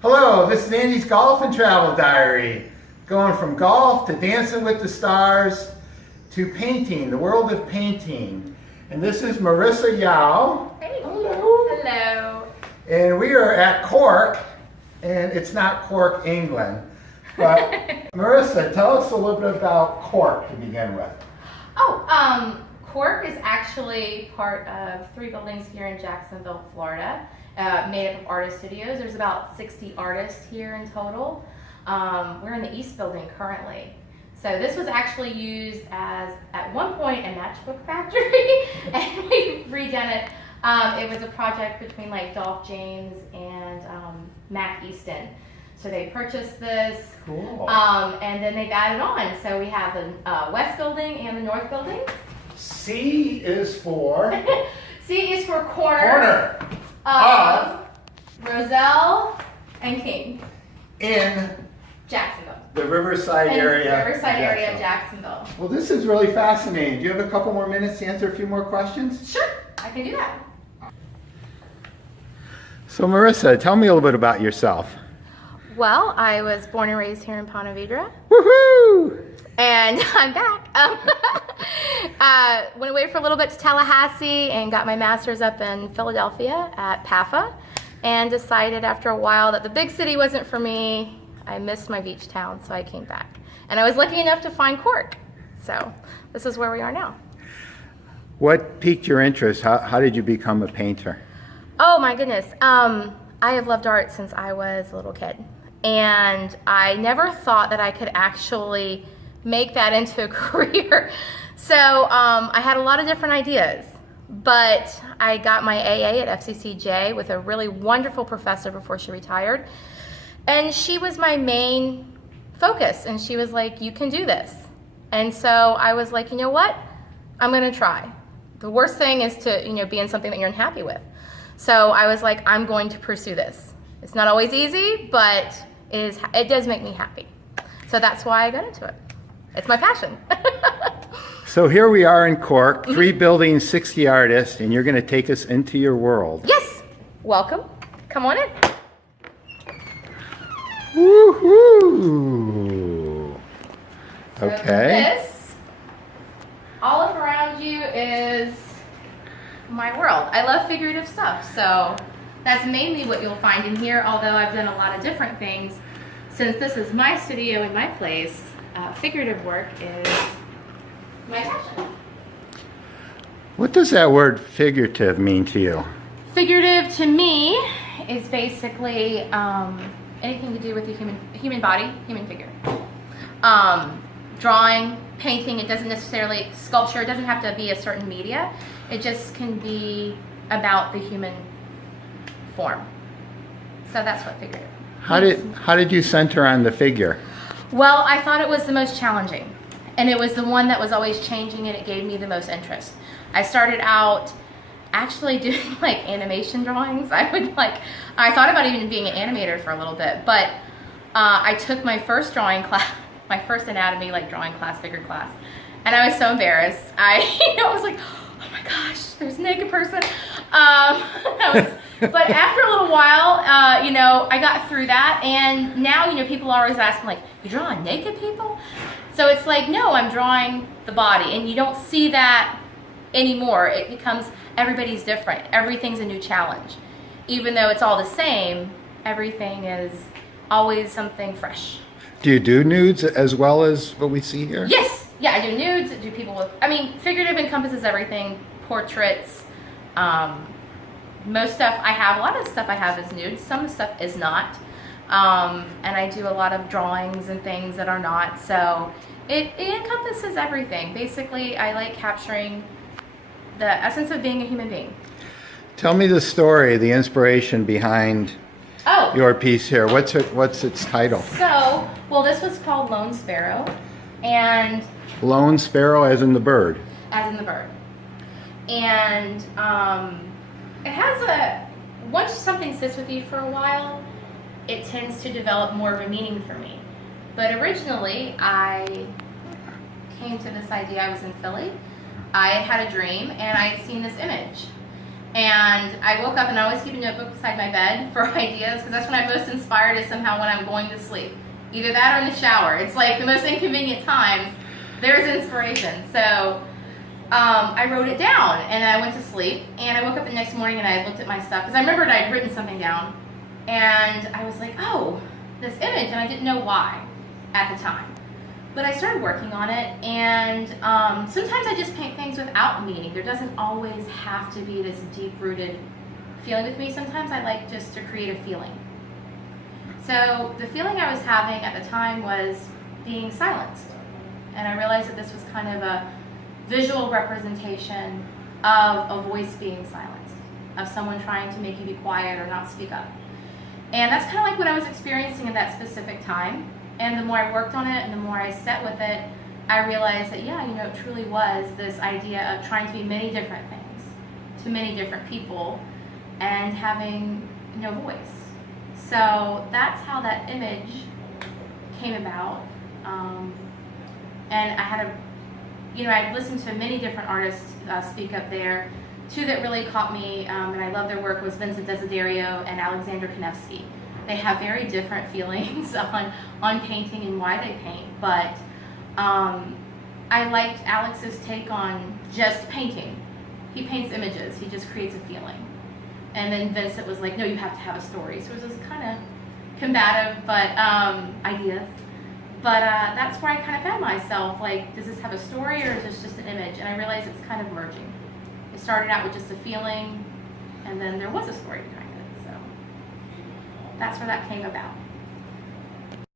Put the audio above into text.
Hello, this is Andy's Golf and Travel Diary. Going from golf to Dancing with the Stars to painting, the world of painting. And this is Marisa Yow. Hey. Hello. Hello. And we are at Cork, and it's not Cork, England. But Marisa, tell us a little bit about Cork to begin with. Cork is actually part of 3 buildings here in Jacksonville, Florida, made up of artist studios. There's about 60 artists here in total. We're in the East building currently. So this was actually used as, at one point, a matchbook factory, and we've redone it. It was a project between like Dolph James and Mac Easton. So they purchased this, Cool. and then they've added on. So we have the West building and the North building. C is for? C is for corner of Roselle and King In Jacksonville. the Riverside area. Area of Jacksonville. Well, this is really fascinating. Do you have a couple more minutes to answer a few more questions? Sure, I can do that. So Marisa, tell me a little bit about yourself. Well, I was born and raised here in Ponte Vedra, Woohoo! and I'm back. Went away for a little bit to Tallahassee and got my master's up in Philadelphia at PAFA, and decided after a while that the big city wasn't for me. I missed my beach town, so I came back. And I was lucky enough to find Cork. So this is where we are now. What piqued your interest? How did you become a painter? Oh my goodness. I have loved art since I was a little kid. And I never thought that I could actually make that into a career. So I had a lot of different ideas. But I got my AA at FCCJ with a really wonderful professor before she retired. And she was my main focus. And she was like, you can do this. And so I was like, you know what? I'm going to try. The worst thing is to, be in something that you're unhappy with. So I was like, I'm going to pursue this. It's not always easy, but it does make me happy. So that's why I got into it. It's my passion. So here we are in Cork, 3 buildings, 60 artists, and you're going to take us into your world. Yes. Welcome. Come on in. Woohoo! Okay. This, all up around you is my world. I love figurative stuff, so that's mainly what you'll find in here, although I've done a lot of different things. Since this is my studio and my place, figurative work is my passion. What does that word figurative mean to you? Figurative to me is basically anything to do with the human body, human figure. Drawing, painting, it doesn't necessarily, sculpture, it doesn't have to be a certain media. It just can be about the human form. So that's what figurative means. How did you center on the figure? Well, I thought it was the most challenging. And it was the one that was always changing, and it gave me the most interest. I started out actually doing like animation drawings. I thought about even being an animator for a little bit, but I took my first drawing class, my first anatomy drawing class, figure class, and I was so embarrassed. I was like, oh my gosh, there's a naked person. But after a little while, I got through that, and now, people are always asking, like, you drawing naked people? So it's like, no, I'm drawing the body, and you don't see that anymore. It becomes, everybody's different. Everything's a new challenge. Even though it's all the same, everything is always something fresh. Do you do nudes as well as what we see here? Yes. Yeah, I do nudes, I do people with, figurative encompasses everything, portraits, most stuff I have, a lot of stuff I have is nude, some stuff is not, and I do a lot of drawings and things that are not, so it encompasses everything. Basically, I like capturing the essence of being a human being. Tell me the story, the inspiration behind your piece here. What's its title? So, well, this was called Lone Sparrow, and Lone Sparrow as in the bird. As in the bird. And it has once something sits with you for a while, it tends to develop more of a meaning for me. But originally, I came to this idea, I was in Philly. I had a dream, and I had seen this image. And I woke up, and I always keep a notebook beside my bed for ideas, because that's when I'm most inspired, is somehow when I'm going to sleep. Either that or in the shower. It's like the most inconvenient times, there's inspiration. So I wrote it down, and I went to sleep, and I woke up the next morning, and I looked at my stuff, because I remembered I'd written something down, and I was like, oh, this image, and I didn't know why at the time. But I started working on it, and sometimes I just paint things without meaning. There doesn't always have to be this deep-rooted feeling with me. Sometimes I like just to create a feeling. So the feeling I was having at the time was being silenced. And I realized that this was kind of a visual representation of a voice being silenced, of someone trying to make you be quiet or not speak up. And that's kind of like what I was experiencing at that specific time. And the more I worked on it and the more I sat with it, I realized that, yeah, it truly was this idea of trying to be many different things to many different people and having no voice. So that's how that image came about. And I had I listened to many different artists speak up there. Two that really caught me, and I love their work, was Vincent Desiderio and Alexander Kanevsky. They have very different feelings on painting and why they paint, but I liked Alex's take on just painting. He paints images, he just creates a feeling. And then Vincent was like, no, you have to have a story. So it was this kind of combative ideas. But that's where I kind of found myself, like, does this have a story or is this just an image? And I realized it's kind of merging. It started out with just a feeling, and then there was a story behind it. So that's where that came about.